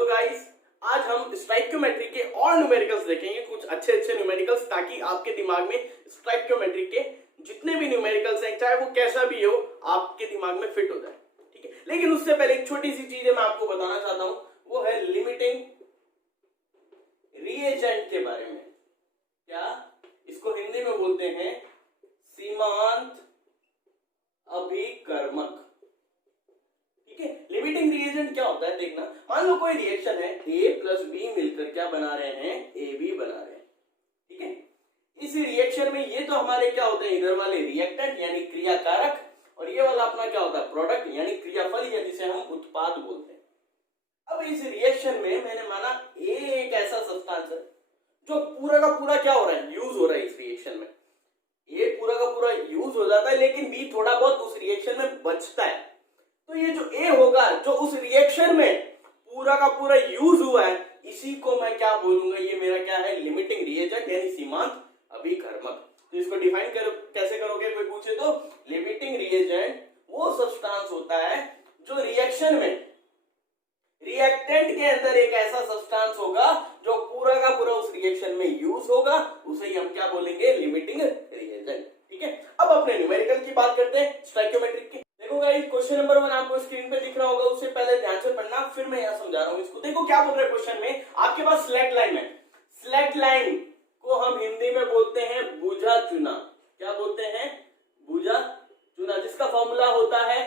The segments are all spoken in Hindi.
हेलो गाइस, आज हम स्टोइकियोमेट्री के और न्यूमेरिकल्स देखेंगे, कुछ अच्छे अच्छे न्यूमेरिकल्स, ताकि आपके दिमाग में स्टोइकियोमेट्री के जितने भी न्यूमेरिकल्स हैं, चाहे वो कैसा भी हो, आपके दिमाग में फिट हो जाए। ठीक है, लेकिन उससे पहले एक छोटी सी चीज है मैं आपको बताना चाहता हूं, वो है लिमिटिंग रिएजेंट के बारे में। क्या इसको हिंदी में बोलते हैं सीमांत अभिकर्मक। ठीक है, लिमिटिंग रिएजेंट क्या होता है देखना। मान लो कोई रिएक्शन है, ए प्लस बी मिलकर क्या बना रहे हैं, ए बी बना रहे हैं। ठीक है, इस रिएक्शन में ये तो हमारे क्या होते हैं, इधर वाले रिएक्टेंट यानी क्रियाकारक, और ये वाला अपना क्या होता है, प्रोडक्ट यानी क्रियाफल, या जिसे हम उत्पाद बोलते हैं। अब इस रिएक्शन में मैंने माना ए एक ऐसा सब्सटेंस है जो पूरा का पूरा क्या हो रहा है, यूज हो रहा है। इस रिएक्शन में ए पूरा का पूरा यूज हो जाता है, लेकिन बी थोड़ा बहुत उस रिएक्शन में बचता है। तो ये जो ए होगा, जो उस रिएक्शन में पूरा का पूरा यूज हुआ है, इसी को मैं क्या बोलूंगा, ये मेरा क्या है, लिमिटिंग रिएजेंट यानी सीमांत अभिकर्मक। तो इसको डिफाइन कैसे करोगे, कोई पूछे तो लिमिटिंग रिएजेंट वो सब्सटेंस होता है जो रिएक्शन में रिएक्टेंट के अंदर एक ऐसा सब्सटेंस होगा जो पूरा का पूरा उस रिएक्शन में यूज होगा, उसे ही हम क्या बोलेंगे, लिमिटिंग रिएजेंट। ठीक है, अब अपने न्यूमेरिकल की बात करते हैं, स्टोइकियोमेट्रिक की। देखो गाइस, क्वेश्चन नंबर 1 आपको स्क्रीन पे दिख रहा होगा, उससे पहले ध्यान से पढ़ना, फिर मैं यहां समझा रहा हूं इसको। देखो क्या बोल रहे हैं क्वेश्चन में, आपके पास स्लैक लाइन है। स्लैक लाइन को हम हिंदी में बोलते हैं बुझा चुना। क्या बोलते हैं, बुझा चुना, जिसका फॉर्मूला होता है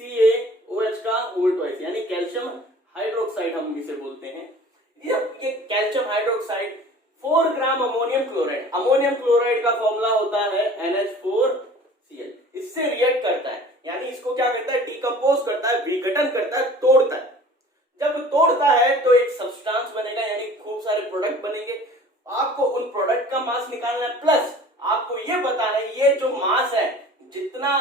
CaOH का होल ट्वाइस, यानी कैल्शियम हाइड्रोक्साइड हम इसे बोलते हैं। ये कैल्शियम हाइड्रोक्साइड 4 ग्राम अमोनियम क्लोराइड, अमोनियम क्लोराइड का फॉर्मूला होता है NH4Cl। इससे रिएक्ट करता है, यानी इसको क्या करता है, डिकम्पोज करता है, विघटन करता है, तोड़ता है। जब तोड़ता है तो एक सब्सटेंस बनेगा, यानी खूब सारे प्रोडक्ट बनेंगे। आपको उन प्रोडक्ट का मास निकालना है, प्लस आपको ये बताना है ये जो मास है, जितना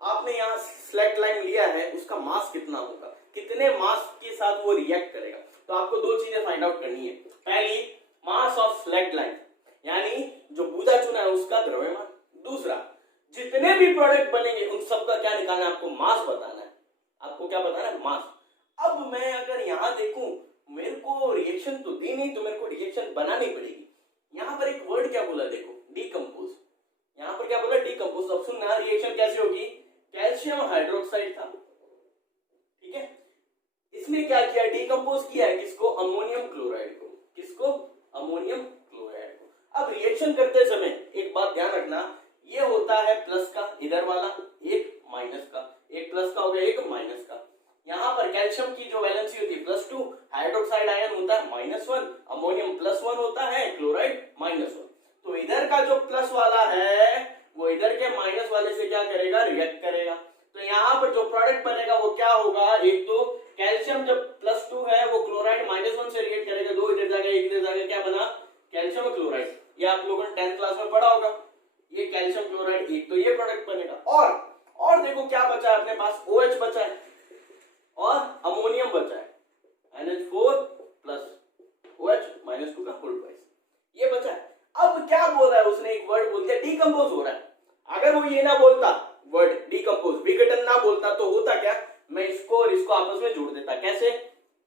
आपने यहाँ स्लैक लाइन लिया है, उसका मास कितना होगा, कितने मास के साथ वो रिएक्ट करेगा। तो आपको दो चीजें फाइंड आउट करनी है। पहली, मास ऑफ स्लैक लाइन, यानी जो बुझा चुना है उसका द्रव्यमान। दूसरा, जितने भी प्रोडक्ट बनेंगे उन सब का क्या निकालना है, आपको मास बताना है। आपको क्या बताना है, मास। अब मैं अगर यहां देखूं, मेरे को रिएक्शन तो दी नहीं, तो मेरे को रिएक्शन बनानी पड़ेगी। यहां पर एक वर्ड क्या बोला, देखो, डीकंपोज। यहां पर क्या बोला, डीकंपोज। अब सुनना, रिएक्शन कैसे होगी, कैल्शियम हाइड्रोक्साइड था, ठीक है, इसने क्या किया, डीकंपोज किया है, किसको, अमोनियम क्लोराइड को। किसको, अमोनियम क्लोराइड को। अब रिएक्शन करते समय एक बात ध्यान रखना, ये होता है प्लस का, इधर वाला एक माइनस का, एक प्लस का हो गया, एक माइनस का। यहां पर कैल्शियम की जो वैलेंसी होती है +2, हाइड्रोक्साइड आयन होता है -1, अमोनियम +1 होता है, क्लोराइड -1। तो इधर का जो प्लस वाला है वो इधर के माइनस वाले से क्या करेगा, रिएक्ट करेगा। तो यहाँ पर जो प्रोडक्ट बनेगा वो क्या होगा, एक तो कैल्शियम जब +2 है वो क्लोराइड -1 से रिएक्ट करेगा, 2 इधर जाएगा, 1 इधर जाएगा, क्या बना, कैल्शियम क्लोराइड। ये आप लोगों ने 10th क्लास में पढ़ा होगा, ये कैल्शियम क्लोराइड, एक तो ये प्रोडक्ट बनेगा। और देखो क्या बचा है अपने पास, OH बचा है और अमोनियम बचा है, NH4 + OH -2 का होल ट्वाइस, ये बचा है। अब क्या बोल रहा है उसने, एक वर्ड बोल दिया, डीकंपोज हो रहा है। अगर वो ये ना बोलता, वर्ड डीकंपोज, विघटन ना बोलता, तो होता क्या, मैं इसको और इसको आपस में जोड़ देता। कैसे,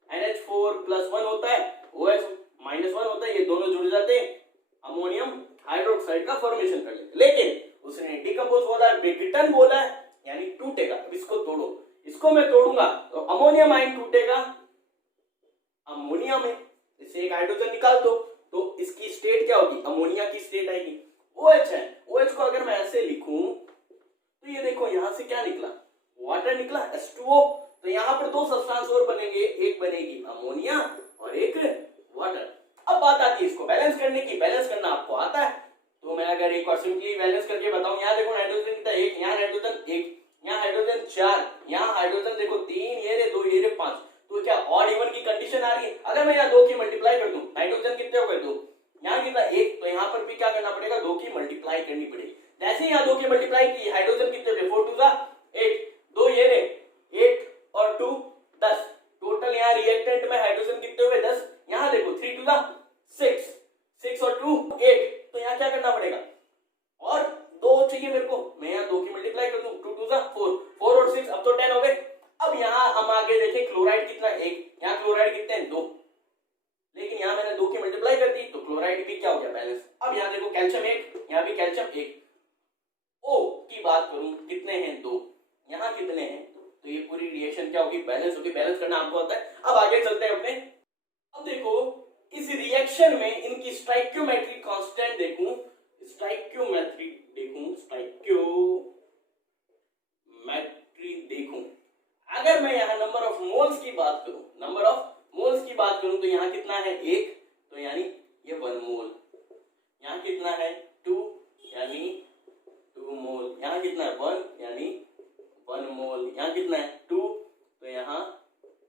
NH4 +1 होता है, OH -1 होता है, ये दोनों जुड़ जाते हैं, अमोनियम हाइड्रोक्साइड का फॉर्मेशन कर लेते। लेकिन उसने डीकंपोज बोला, विघटन बोला है, यानी टूटेगा। अब इसको तोड़ो, इसको मैं तोड़ूंगा तो अमोनियम आयन टूटेगा अमोनिया में, इससे एक हाइड्रोजन निकाल दो, तो इसकी स्टेट क्या होगी, अमोनिया की स्टेट आएगी। OH है, OH को अगर मैं ऐसे लिखूं तो ये देखो यहां से क्या निकला, वाटर निकला, H2O। तो यहां पर दो सब्सटेंस और बनेंगे, एक बनेगी अमोनिया और एक वाटर। अब बात आती है इसको बैलेंस करने की। बैलेंस करना आपको आता है, तो मैं अगर एक और सिंपली बैलेंस करके बताऊं, यहाँ देखो हाइड्रोजन कितना, 1, यहाँ हाइड्रोजन 1, यहाँ हाइड्रोजन 4, यहाँ हाइड्रोजन देखो 3, ये रे 2, ये रे 5। तो क्या ऑड इवन की कंडीशन आ रही है। अगर मैं यहाँ 2 की मल्टीप्लाई कर दूं, हाइड्रोजन कितने हो गए, 2, यहाँ कितना 1, तो यहाँ पर भी क्या करना पड़ेगा, 2 की मल्टीप्लाई करनी पड़ेगी। जैसे यहाँ 2 की मल्टीप्लाई की, हाइड्रोजन कितने हुए, 4 2 8, 2 ये रे 8 और 2 10, टोटल यहाँ रिएक्टेंट में हाइड्रोजन कितने हुए, 10। यहाँ देखो 3 2 6, 6 और 2 8, तो यहाँ क्या करना पड़ेगा, और 2 चाहिए मेरे को, मैं यहाँ 2 की मल्टीप्लाई कर दूं, 2 2 4 और 6, अब तो 10 हो गए। अब यहाँ हम आगे देखें, क्लोराइड कितना, 1, यहाँ यहाँ क्लोराइड कितने हैं 2, लेकिन यहाँ मैंने 2 की मल्टीप्लाई कर दी तो क्लोराइड भी क्या हो गया बैलेंस। अब यहाँ देखो कैल्शियम 1, यहाँ भी कैल्शियम 1। ओ की बात करूं कितने हैं 2, यहाँ कितने हैं, तो ये पूरी रिएक्शन क्या होगी बैलेंस होगी। बैलेंस करना आपको आता है। अब आगे चलते हैं अपने। अब देखो इस रिएक्शन में इनकी स्टोइकियोमेट्रिक कांस्टेंट देखूं, स्टोइकियोमेट्रिक देखूं, अगर मैं यहाँ नंबर ऑफ मोल्स की बात करूं, तो यहाँ कितना है 1, तो यानी ये 1 मोल। यहाँ कितना है 2, यानी 2 मोल। यहाँ कितना है 1, यानी 1 मोल। यहाँ कितना है 2, तो यहाँ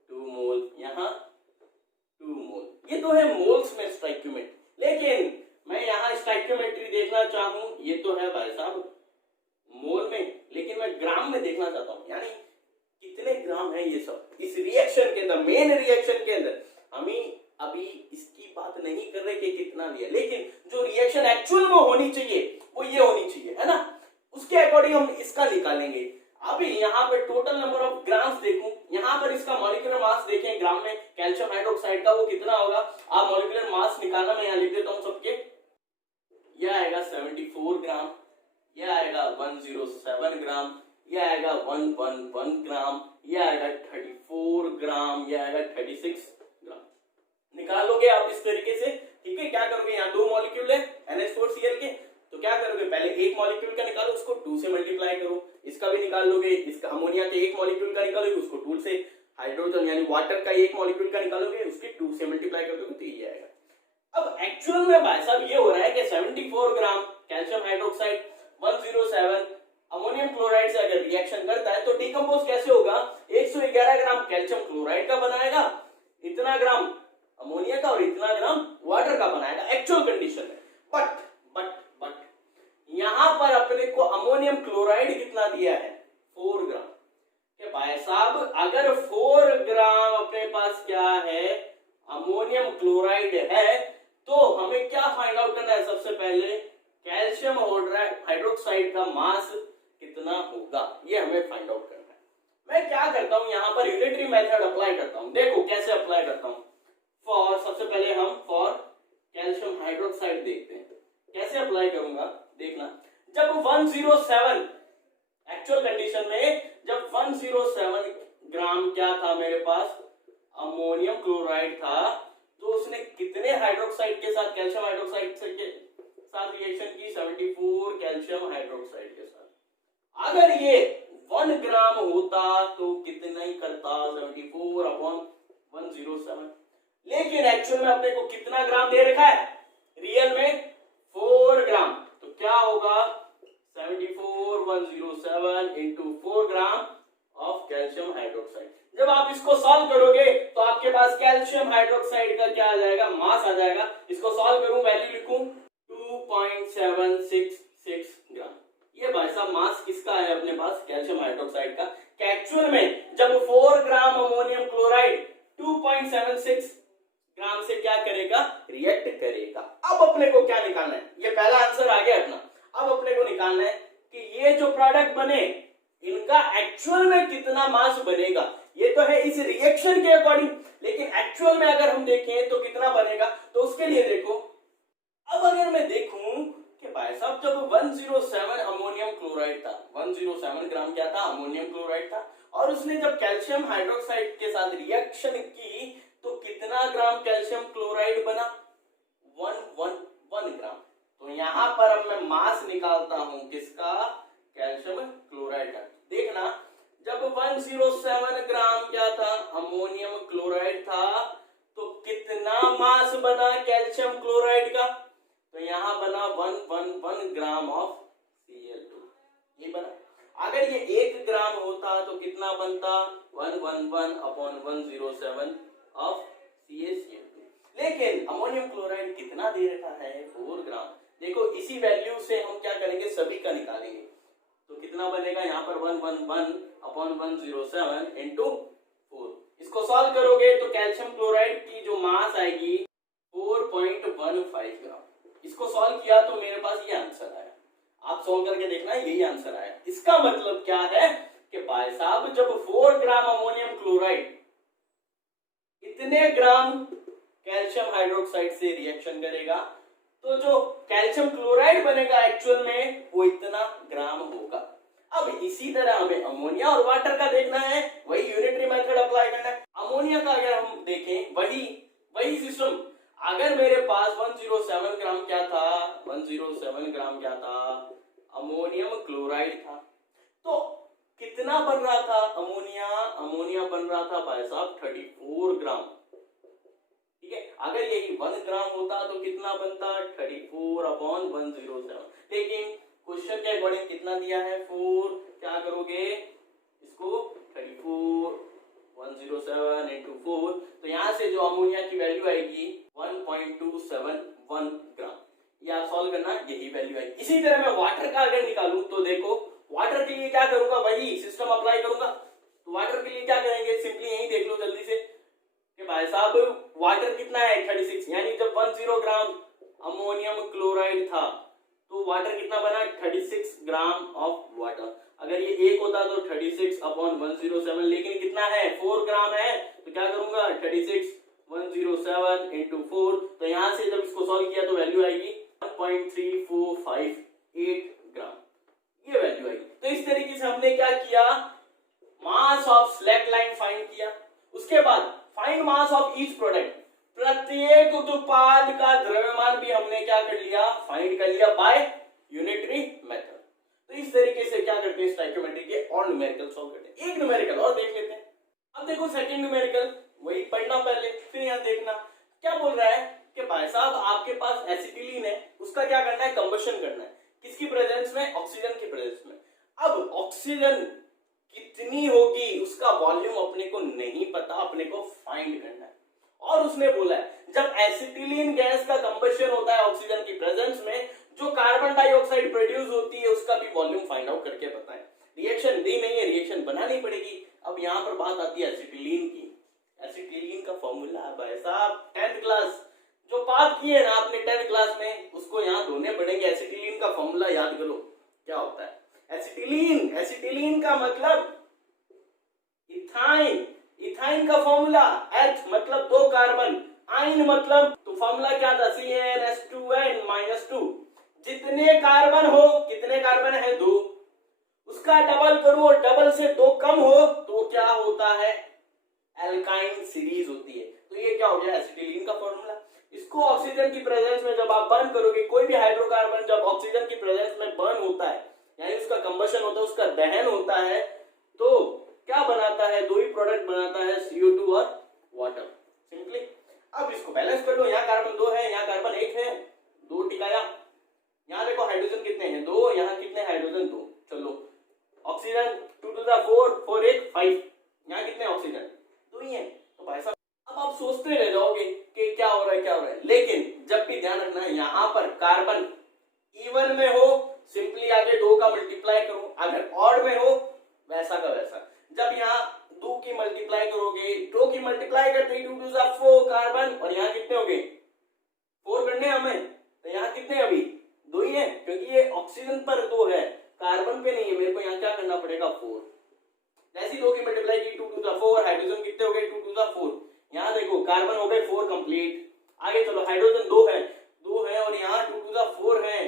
2 मोल, यहाँ 2 मोल। ये तो है मोल्स में स्टोइकियोमेट्री। लेकिन मैं यहाँ स्टोइकियोमेट्री देखना चाहूं, ये तो है भाई साहब मोल में, लेकिन मैं ग्राम में देखना चाहता हूं, यानी कितने ग्राम है ये सब इस रिएक्शन के अंदर, मेन रिएक्शन के अंदर। हमें अभी इसकी बात नहीं कर रहे कि कितना लिया, लेकिन जो रिएक्शन एक्चुअल में होनी चाहिए वो ये होनी चाहिए, है ना, उसके अकॉर्डिंग हम इसका निकालेंगे। अभी यहाँ पे टोटल नंबर ऑफ ग्राम्स देखूं, यहाँ पर इसका मॉलिक्यूलर मास देखें ग्राम में कैल्शियम हाइड्रोक्साइड का, वो कितना होगा। आप मॉलिक्यूलर मास निकालना, मैं यहाँ लिख देता हूँ सबके। यह आएगा 74 ग्राम, यह आएगा 107 ग्राम, यह आएगा 111 ग्राम, यह आएगा 34 ग्राम, यह आएगा 36 ग्राम। निकालोगे आप इस तरीके से, ठीक है। क्या करोगे, यहाँ 2 मॉलिक्यूल है NH4Cl के, तो क्या करोगे, पहले एक मॉलिक्यूल का निकालो, उसको 2 से मल्टीप्लाई करो। इसका भी निकाल लोगे, इसका अमोनिया के एक मॉलिक्यूल का निकालोगे, उसको 2 से, हाइड्रोजन यानी वाटर का एक मॉलिक्यूल का निकालोगे, उसके 2 से मल्टीप्लाई कर दोगे, तो ये आएगा। अब एक्चुअल में भाई साहब ये हो रहा है कि 74 ग्राम कैल्शियम हाइड्रोक्साइड 107 अमोनियम क्लोराइड से अगर रिएक्शन करता है तो डिकम्पोज कैसे होगा, 111 ग्राम कैल्शियम क्लोराइड का बनाएगा, इतना ग्राम अमोनिया का और इतना ग्राम वाटर का बनाएगा एक्चुअल कंडीशन में। बट यहां पर अपने को अमोनियम क्लोराइड कितना दिया है, 4 ग्राम। कि भाई साहब अगर 4 ग्राम अपने पास क्या है, अमोनियम क्लोराइड है, तो हमें क्या फाइंड आउट करना है, सबसे पहले कैल्शियम हाइड्रोक्साइड का मास कितना होगा, ये हमें फाइंड आउट करना है। मैं क्या करता हूं, यहां पर यूनिटरी मेथड अप्लाई करता हूं। देखो कैसे अप्लाई करता हूं। फॉर सबसे पहले हम फॉर कैल्शियम हाइड्रोक्साइड देखते हैं, कैसे अप्लाई करूंगा देखना। जब 107 एक्चुअल कंडीशन में, जब 107 ग्राम क्या था मेरे पास, अमोनियम क्लोराइड था, तो उसने कितने हाइड्रोक्साइड के साथ, कैल्शियम हाइड्रोक्साइड के साथ रिएक्शन की, 74 कैल्शियम हाइड्रोक्साइड के साथ। अगर ये 1 ग्राम होता तो कितना ही करता, 74 अपॉन 107। लेकिन एक्चुअल में अपने को कितना ग्राम दे रखा है, रियल में 4 ग्राम, तो क्या होगा 74 107 into 4 gram of calcium hydroxide. जब आप इसको सॉल्व करोगे तो आपके पास कैल्शियम हाइड्रोक्साइड का क्या आ जाएगा, मास आ जाएगा। इसको सॉल्व करूं, वैल्यू लिखूं 2.766 ग्राम। ये भाई साहब मास किसका है अपने पास, कैल्शियम हाइड्रोक्साइड का। एक्चुअल में जब 4 ग्राम अमोनियम क्लोराइड 2.76 ग्राम से क्या करेगा, रिएक्ट करेगा। अब अपने को क्या निकालना है, ये पहला आंसर आ गया अपना। अब अपने को निकालना है कि ये जो प्रोडक्ट बने इनका एक्चुअल में कितना मास बनेगा। ये तो है इस रिएक्शन के अकॉर्डिंग, लेकिन एक्चुअल में अगर हम देखें तो कितना बनेगा, तो उसके लिए देखो। अब अगर मैं देखूं कि भाई साहब जब 107 अमोनियम क्लोराइड था, 107 ग्राम क्या था, अमोनियम क्लोराइड था, और उसने जब कैल्शियम हाइड्रोक्साइड के साथ रिएक्शन की तो कितना ग्राम कैल्शियम क्लोराइड बना, 111 ग्राम। तो यहां पर अब मैं मास निकालता हूं किसका, कैल्शियम क्लोराइड का। देखना जब 107 ग्राम क्या था, अमोनियम क्लोराइड था, तो कितना मास बना कैल्शियम क्लोराइड का, तो यहां बना 111 ग्राम ऑफ Cl2, ये बना। अगर ये 1 ग्राम होता तो कितना बनता, 111 अपॉन 107 ऑफ CaCl2। लेकिन अमोनियम क्लोराइड कितना दे रखा है, 4 ग्राम। देखो इसी वैल्यू से हम क्या करेंगे, सभी का निकालेंगे, तो कितना बनेगा यहाँ पर 111 अपॉन 107 इंटू 4। इसको सॉल्व करोगे तो कैल्शियम क्लोराइड की जो मास आएगी 4.15 ग्राम। इसको सॉल्व किया तो मेरे पास ये आंसर आया। आप सॉल्व करके देखना, यही आंसर आया। इसका मतलब क्या है कि भाई साहब जब 4 ग्राम अमोनियम क्लोराइड इतने ग्राम कैल्शियम हाइड्रोक्साइड से रिएक्शन करेगा, तो जो कैल्शियम क्लोराइड बनेगा एक्चुअल में वो इतना ग्राम होगा। अब इसी तरह हमें अमोनिया और वाटर का देखना है, वही यूनिटरी मेथड अप्लाई करना है। अमोनिया का अगर हम देखें वही सिस्टम, अगर मेरे पास 107 ग्राम क्या था, 107 ग्राम क्या था, अमोनियम क्लोराइड था, तो कितना बन रहा था अमोनिया बन रहा था भाई साहब 34 ग्राम। ठीक है, अगर यही 1 ग्राम होता तो कितना बनता 34/107, लेकिन क्वेश्चन के अकॉर्डिंग कितना दिया है 4, क्या करोगे इसको 34/107 into 4, तो यहां से जो अमोनिया की वैल्यू आएगी 1.271 ग्राम, ये आप सॉल्व करना, यही वैल्यू आएगी। इसी तरह मैं वाटर का अगर निकालूं तो देखो वाटर के लिए क्या करूंगा, वही सिस्टम अप्लाई करूंगा। तो वाटर के लिए क्या करेंगे, सिंपली यही देख लो जल्दी से कि भाई साहब वाटर कितना है 36, यानी जब 10 ग्राम अमोनियम क्लोराइड था तो वाटर कितना बना 36 ग्राम ऑफ वाटर। अगर ये 1 होता तो 36/107, लेकिन कितना है 4 ग्राम है, तो क्या करूंगा 36/107 into 4, तो यहां से जब इसको सॉल्व किया तो वैल्यू आएगी 1.3458 ग्राम, ये वैल्यू आएगी। तो इस तरीके से हमने क्या किया, mass of slack line find किया। उसके बाद find mass of each product, प्रत्येक उत्पाद का द्रव्यमान भी हमने क्या कर लिया, फाइंड कर लिया बाय यूनिटरी मेथड। तो इस तरीके से क्या करते हैं स्टोइकियोमेट्री के और न्यूमेरिकल सॉल्व करते हैं। एक न्यूमेरिकल और देख लेते हैं। अब देखो सेकंड न्यूमेरिकल, वही पढ़ना पहले फिर यहां देखना क्या बोल रहा है कि भाई साहब आपके पास एसिटिलीन है, उसका क्या करना है, कंबशन करना है। किसकी प्रेजेंस में, ऑक्सीजन की प्रेजेंस में। अब ऑक्सीजन कितनी होगी उसका वॉल्यूम अपने को नहीं पता, अपने को फाइंड करना है। और उसने बोला है जब एसिटिलीन गैस का कंबशन होता है ऑक्सीजन की प्रेजेंस में, जो कार्बन डाइऑक्साइड प्रोड्यूस होती है उसका भी वॉल्यूम फाइंड आउट करके बताएं। रिएक्शन दी नहीं है, रिएक्शन बनानी पड़ेगी। अब यहां पर बात आती है एसिटिलीन की। एसिटिलीन का फॉर्मूला भाई साहब 10th क्लास जो बात की है ना आपने 10th क्लास में, उसको यहां ढूंढने पड़ेंगे। एसिटिलीन का फॉर्मूला याद करो क्या होता है। एसिटिलीन का मतलब इथाइन, इथाइन का फॉर्मूला H मतलब 2 कार्बन, आइन मतलब, तो फॉर्मूला क्या था CnH2n-2। जितने कार्बन हो, कितने कार्बन है 2, उसका डबल करो, डबल से 2 कम हो तो क्या होता है, एल्काइन सीरीज होती है। तो ये क्या हो गया एसिटिलीन का फॉर्मूला। इसको ऑक्सीजन की प्रेजेंस में जब आप बर्न करोगे, कोई भी हाइड्रोकार्बन जब ऑक्सीजन की प्रेजेंस में बर्न होता है, यानी उसका कंबशन होता है, उसका दहन होता है, तो क्या बनाता है, 2 ही प्रोडक्ट बनाता है, CO2 और वाटर, सिंपली। अब इसको बैलेंस कर लो, यहाँ कार्बन 2 है, यहाँ कार्बन 1 है, 2 टिकाया। यहाँ देखो हाइड्रोजन कितने हैं 2, यहाँ कितने हाइड्रोजन 2, चलो ऑक्सीजन 2 to the 4, 4 1 5, यहाँ कितने ऑक्सीजन 2 ही है। तो भाई साहब अब आप सोचते रह जाओगे कि क्या हो रहा है क्या हो रहा है, लेकिन जब भी ध्यान रखना है यहाँ पर कार्बन इवन में हो सिंपली आगे 2 का मल्टीप्लाई करो, अगर ऑड में हो वैसा का वैसा। जब यहाँ 2 की मल्टीप्लाई करोगे, 2 की मल्टीप्लाई करते ही 2 to the 4 कार्बन, और यहाँ कितने हो गए 4 करने हमें, तो यहाँ कितने अभी 2 ही है, क्योंकि ये ऑक्सीजन पर 2 है, कार्बन पे नहीं है। मेरे को यहाँ क्या करना पड़ेगा 4। जैसे 2 की मल्टीप्लाई की 2 to the 4, हाइड्रोजन कितने हो गए 2 to the 4। यहाँ देखो कार्बन हो गए 4 कंप्लीट। आगे चलो हाइड्रोजन 2 है और यहाँ 2 to the 4 है,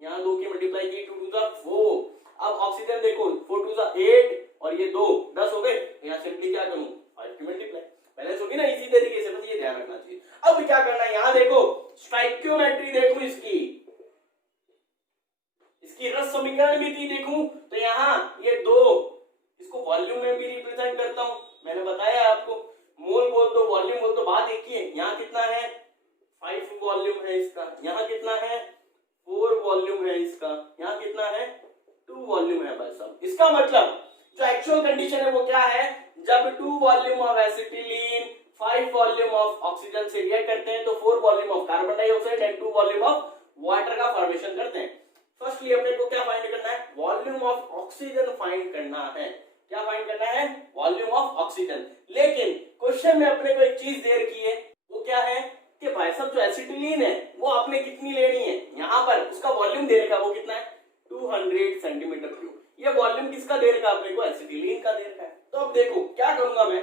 यहाँ 2 की मल्टीप्लाई की 2 to the 4। अब ऑक्सीजन देखो 4 to the 8 और ये 2 10 हो गए, यहाँ सिंपली क्या करूं 5 की मल्टीप्लाई, बैलेंस होगी ना। इसी तरीके से बस ये ध्यान रखना चाहिए। अब क्या करना है, यहाँ देखो स्टोइकियोमेट्री देखो, इसकी रस समीकरण भी थी देखूं, तो यहाँ ये 2, इसको वॉल्यूम में भी रिप्रेजेंट करता हूं। मैंने बताया आपको मोल बोल दो वॉल्यूम बोल दो, बात एक ही है। यहाँ कितना है 5 वॉल्यूम है इसका, यहाँ कितना है 4 वॉल्यूम है इसका, यहाँ कितना है 2 वॉल्यूम है भाई साहब। इसका मतलब जो एक्चुअल कंडीशन है वो क्या है, जब 2 volume of acetylene 5 volume of oxygen से रिएक्ट करते हैं तो 4 volume of carbon dioxide and 2 volume of water का फॉर्मेशन करते हैं। फर्स्टली अपने को क्या फाइंड करना है, वॉल्यूम ऑफ ऑक्सीजन फाइंड करना है। क्या फाइंड करना है, वॉल्यूम ऑफ ऑक्सीजन। लेकिन क्वेश्चन में अपने को एक चीज दे रखी है, वो क्या है कि भाई साहब जो एसिटिलीन है वो आपने कितनी लेनी है, यहाँ पर उसका वॉल्यूम दे रखा है, वो कितना है 200 सेंटीमीटर क्यूब। ये वॉल्यूम किसका दे रखा है अपने को, एसिटिलीन का दे रखा है। तो अब देखो क्या करूंगा मैं,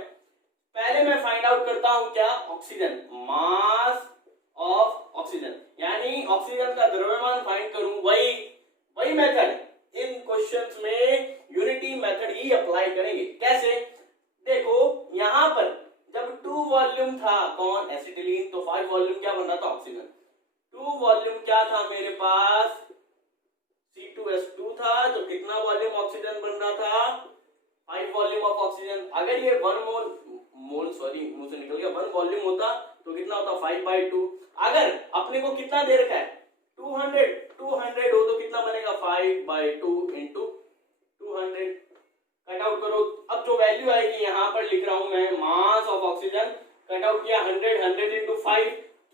पहले मैं फाइंड आउट करता हूं क्या, ऑक्सीजन, मास ऑफ ऑक्सीजन, यानी ऑक्सीजन का द्रव्यमान फाइंड करूं, वही मेथड इन क्वेश्चंस में यूनिटी मेथड ही अप्लाई करेंगे। कैसे, देखो यहां पर जब 2 वॉल्यूम था, कौन, एसिटिलीन, तो 5 वॉल्यूम क्या बन रहा था, ऑक्सीजन। 2 वॉल्यूम क्या था मेरे पास, C2H2 था, तो कितना वॉल्यूम ऑक्सीजन बन रहा था, 5 वॉल्यूम ऑफ ऑक्सीजन। अगर ये 1 मोल सॉरी मुंह से निकल गया, 1 वॉल्यूम होता तो कितना होता, 5/2। अगर अपने को कितना दे रखा है, 200 हो तो कितना बनेगा, 5/2 इंटू 200। कट आउट करो, अब जो वैल्यू आएगी यहां पर लिख रहा हूं मैं, mass of oxygen, cut out किया 100 इंटू 5,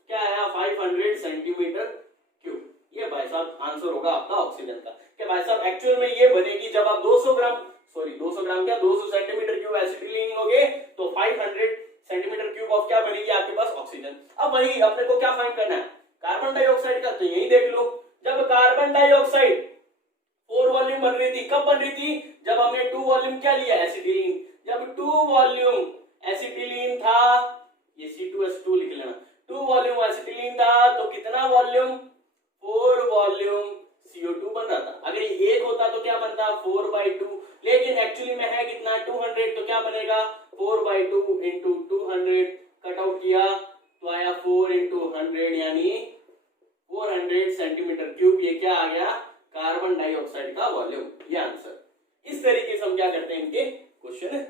क्या आया, 500 सेंटीमीटर क्यूब। ये भाई साहब आंसर होगा आपका ऑक्सीजन का। क्या भाई साहब एक्चुअल में ये बनेगी जब आप 200 ग्राम क्या 200 सेंटीमीटर क्यूब एसिटिलीन लोगे तो 500 सेंटीमीटर क्यूब ऑफ क्या बनेगी आपके पास, ऑक्सीजन। अब वही अपने को क्या फाइंड करना है, कार्बन डाइऑक्साइड का, तो यही देख लो, जब कार्बन डाइऑक्साइड 4 वॉल्यूम बन रही थी, कब बन रही थी, जब हमने 2 वॉल्यूम क्या लिया, एसिटिलीन। जब 2 वॉल्यूम एसिटिलीन था, ये C2H2 लिख लेना, 2 वॉल्यूम एसिटिलीन था तो कितना वॉल्यूम, 4 वॉल्यूम CO2 बन रहा था। अगर ये 1 होता तो क्या बनता, 4/2, लेकिन एक्चुअली में है कितना, 200, तो क्या बनेगा, 4/2 इंटू 200, कट आउट किया तो आया 4 इंटू 100 यानी 400 सेंटीमीटर क्यूब। ये क्या आ गया, कार्बन डाइऑक्साइड का वॉल्यूम, ये आंसर। इस तरीके से हम क्या करते हैं, इनके क्वेश्चन